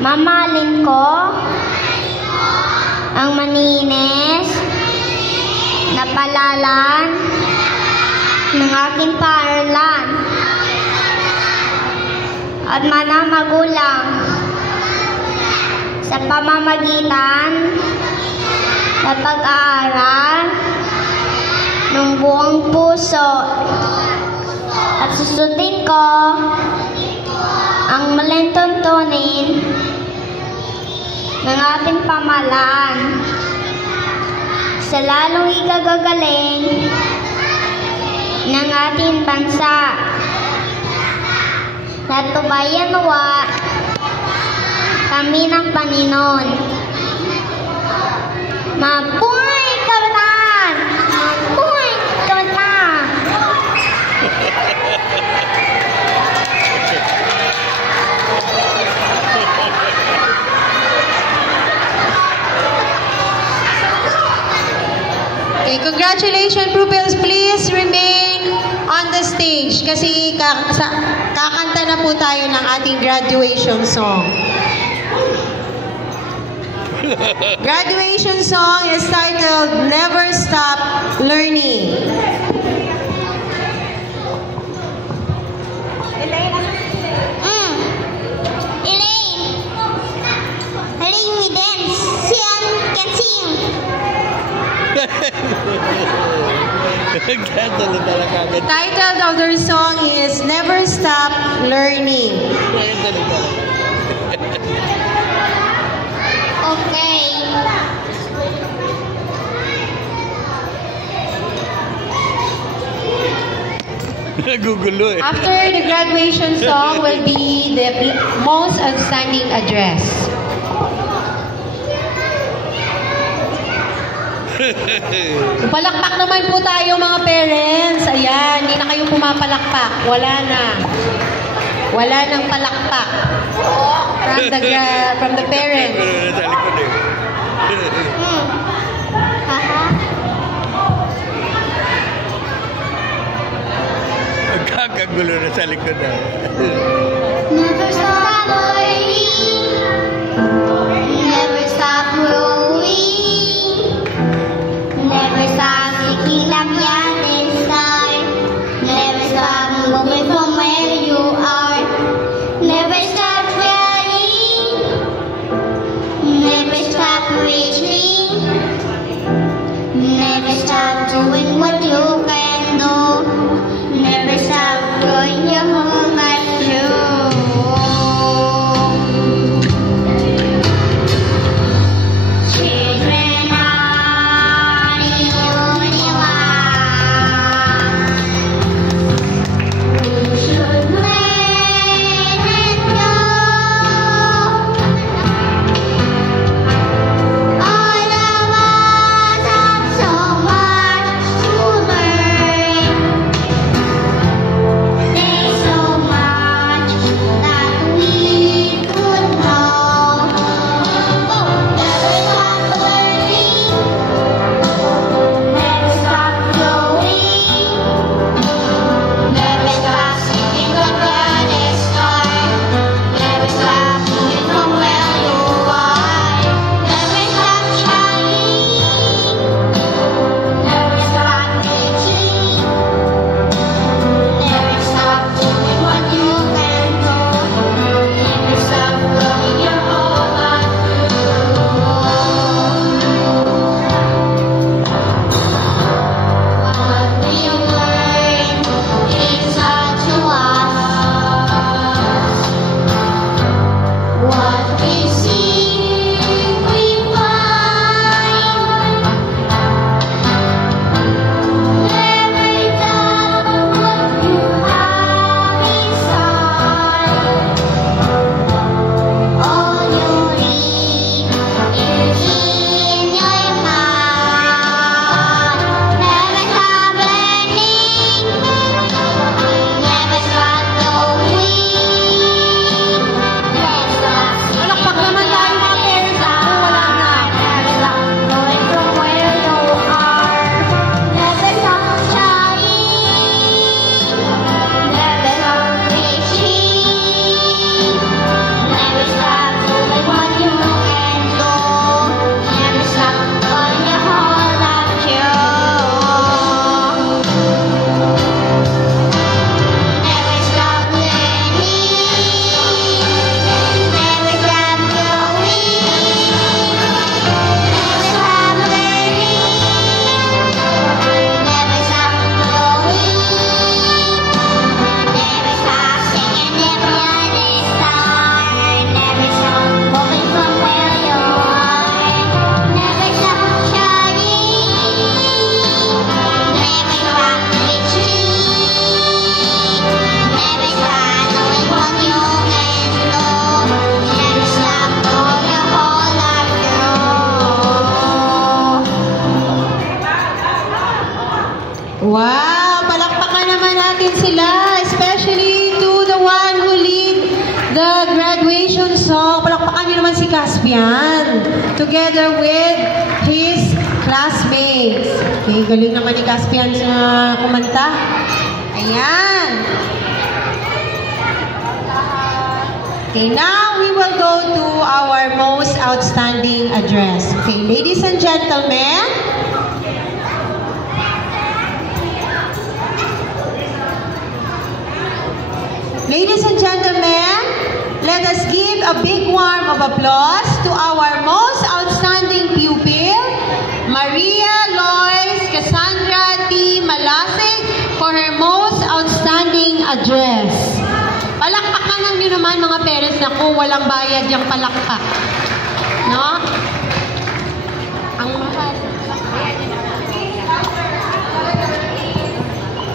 Mamahalin ko ang maninis na palalan ng aking paaralan at mga magulang sa pamamagitan ng pag-aaral ng buong puso at susundin ko ang maling tuntunin ng ating pamahalaan sa lalong ikagagaling ng ating bansa na tubayan nawa kami ng Panginoon. Mabuhay kabataan! Mabuhay kabataan! Okay, congratulations, pupils. Please remain on the stage kasi kakanta na po tayo ng ating graduation song. Graduation song is titled Never Stop Learning. Elaine, we dance. Sian can sing. The title of their song is Never Stop Learning. Okay. Nagugulo eh. After the graduation song will be the most outstanding address. Palakpak naman po tayo mga parents. Ayan, hindi na kayo pumapalakpak. Wala na. Wala nang palakpak. From the parents. Kakagulo na sa likod na. Never stop learning. Never stop growing. Never stop seeking the beyond star. Never stop moving from where you are. Never stop trying. Never stop reaching. Never stop doing what you can do. Never stop doing your whole life through. Caspian together with his classmates. Okay, galing naman ni Caspian sa kumanta. Ayan. Okay, now we will go to our most outstanding address. Okay, ladies and gentlemen, let us give a big warm of applause to our most outstanding pupil, Maria Lois Cassandra T. Malasig, for her most outstanding address. Palakpakan nyo naman mga parents na kung walang bayad yung palakpak. No? Ang mahal.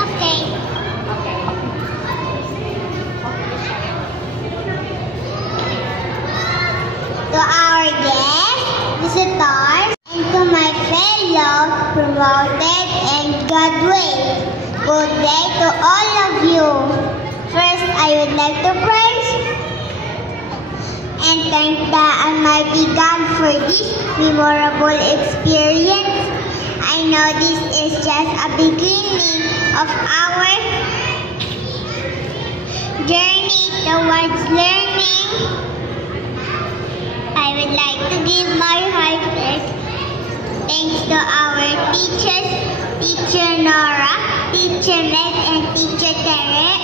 Okay. To our guests, visitors, and to my fellow promoted and graduates, good day to all of you. First, I would like to praise and thank the Almighty God for this memorable experience. I know this is just a beginning of our journey towards learning. I would like to give my heartfelt thanks to our teachers, Teacher Nora, Teacher Meg, and Teacher Tere,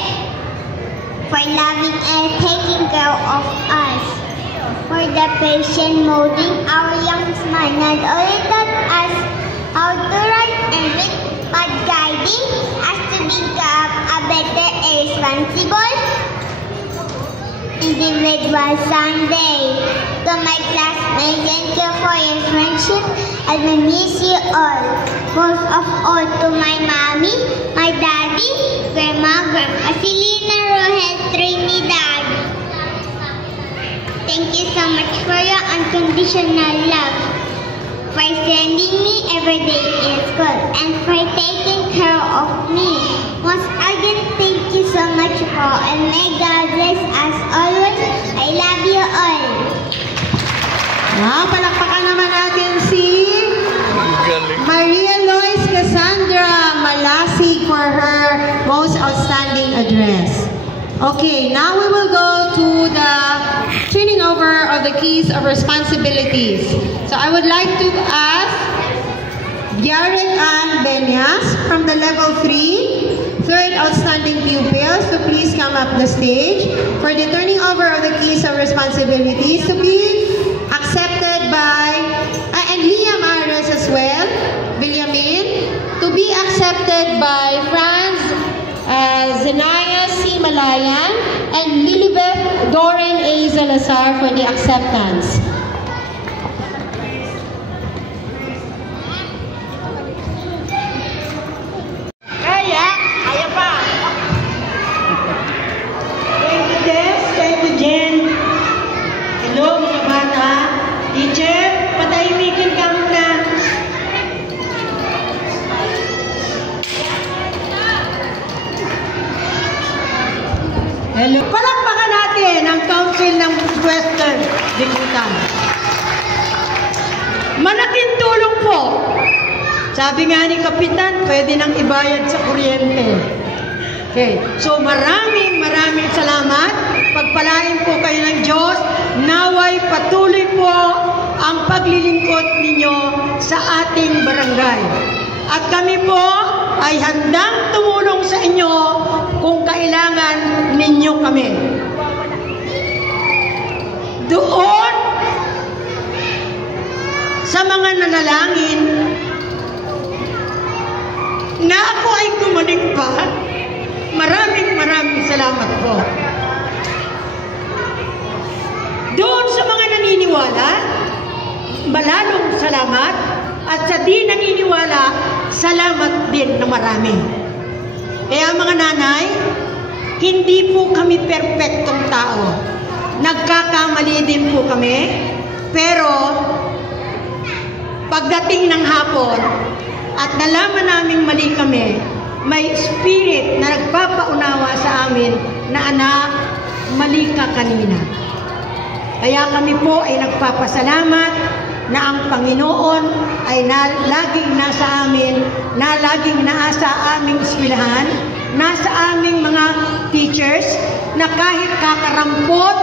for loving and taking care of us, for the patient molding our young mind, not only taught us how to write and read, but guiding us to become a better and responsible individual someday. To my classmates, thank you for your friendship, and I miss you all. Most of all to my mommy, my daddy, grandma, grandpa Selena, Rohel, Trinidad. Thank you so much for your unconditional love, for sending me every day in school, and for taking care of me. Once again, thank you so much po, and may God bless us always. I love you all. Wow, palakpakan naman natin si Galing. Maria Lois Cassandra Malasig for her most outstanding address. Okay, now we will go to the turning over of the keys of responsibilities. So I would like to ask Yarek Ann Benyas from the level 3, third outstanding pupils, to please come up the stage for the turning over of the keys of responsibilities to be accepted by, and Liam Ares as well, Villamin, to be accepted by Franz Zenaya C. Malayan and Lilibeth Doren A. Salazar for the acceptance. Thank you, Des. Thank you, Jen. Hello, mga bata. Teacher, patahimikin ka muna. Hello. Palakpakan natin ang Council ng Western Bikutan. Malaking tulong po. Sabi nga ni Kapitan, pwede nang ibayad sa kuryente. Okay. So maraming salamat. Pagpalain po kayo ng Diyos. Naway patuloy po ang paglilingkod ninyo sa ating barangay. At kami po ay handang tumulong sa inyo kung kailangan ninyo kami. Doon sa mga nanalangin na ako ay gumaling pa, maraming salamat po. Doon sa mga naniniwala, malalong salamat, at sa di naniniwala, salamat din na marami. Kaya mga nanay, hindi po kami perpektong tao. Nagkakamali din po kami, pero pagdating ng hapon at nalaman naming mali kami, may spirit na nagpapaunawa sa amin na, anak, mali ka kanina. Kaya kami po ay nagpapasalamat na ang Panginoon ay laging nasa amin, na laging nasa aming eskwelahan, nasa aming mga teachers, na kahit kakarampot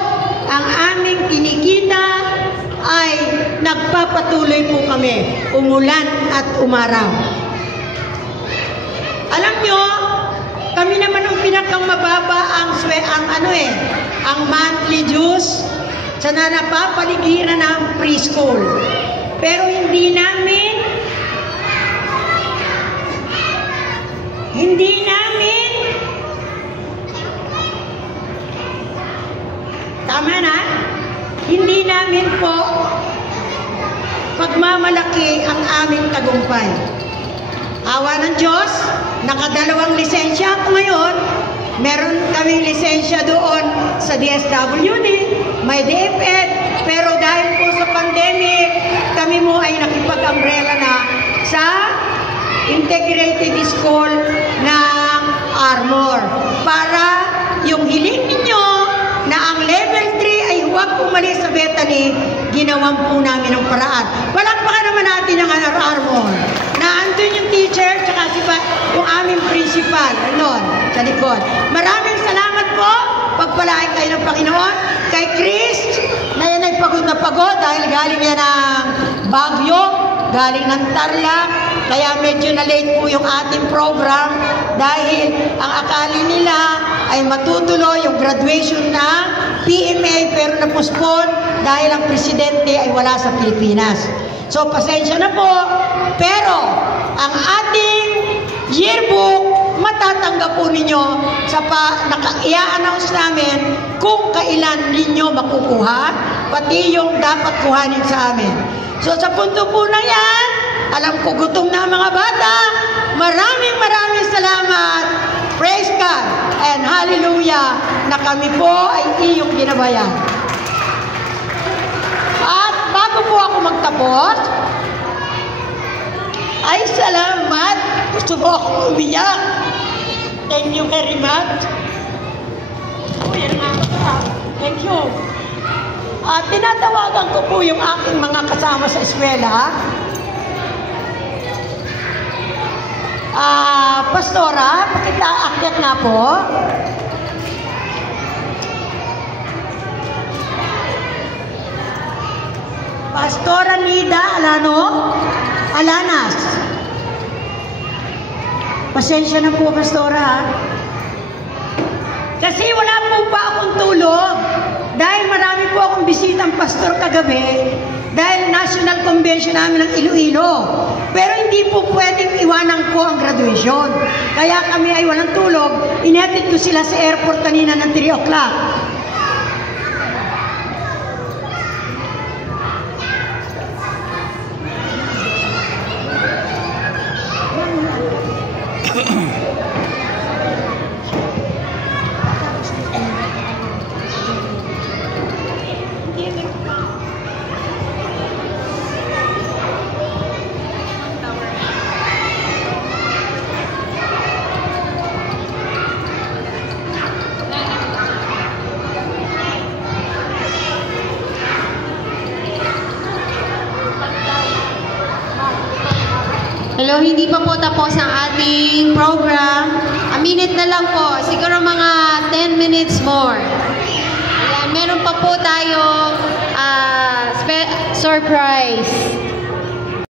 ang aming kinikita, ay nagpapatuloy po kami, umulan at umaraw. Alam nyo, kami naman ang pinakamababa ang monthly dues sa napapaligiran ng preschool. Pero hindi namin tama na, hindi namin po pagmamalaki ang aming tagumpay. Awa ng Diyos, nakadalawang lisensya ako ngayon. Meron kaming lisensya doon sa DSWD, may DepEd, pero dahil po sa pandemic, kami mo ay nakipag-umbrella na sa integrated school ng Armor. Para yung hiling ninyo na ang level 3 ay huwag umalis sa Bethany, ginawan po namin ang paraan. Palakpakan naman natin ang Armor. Naandun yung teacher, tsaka yung aming principal, sa likod. Maraming salamat po. Pagpalain kayo ng Panginoon. Kay Chris, na yan ay pagod na pagod dahil galing yan ng Baguio, galing ng Tarlac, kaya medyo na-late po yung ating program dahil ang akali nila ay matutuloy yung graduation ng PMA pero na-postpone dahil ang presidente ay wala sa Pilipinas. So, pasensya na po. Pero, ang ating yearbook, matatanggap po ninyo sa i-announce namin kung kailan ninyo makukuha, pati yung dapat kuhanin sa amin. So, sa punto po na yan, alam ko gutom na ang mga bata. Maraming salamat. Praise God and hallelujah na kami po ay iyong ginabayan. At bago po ako magtapos, ay salamat. Gusto mo ako umiyak. Thank you very much. Thank you. At tinatawagan ko po yung aking mga kasama sa eskwela. Pastora, pakita-akyat nga po. Pastora Nida Alanas. Pasensya na po, Pastora. Kasi wala po pa akong tulog. Dahil marami po akong bisitang pastor kagabi. Dahil National Convention namin ng Iloilo. Pero hindi po pwedeng iwanan ko ang graduation. Kaya kami ay walang tulog. Inhatid ko sila sa airport kanina ng 3 o'clock. Hello, hindi pa po tapos ang ating program. A minute na lang po. Siguro mga 10 minutes more. Ayan, meron pa po tayong surprise.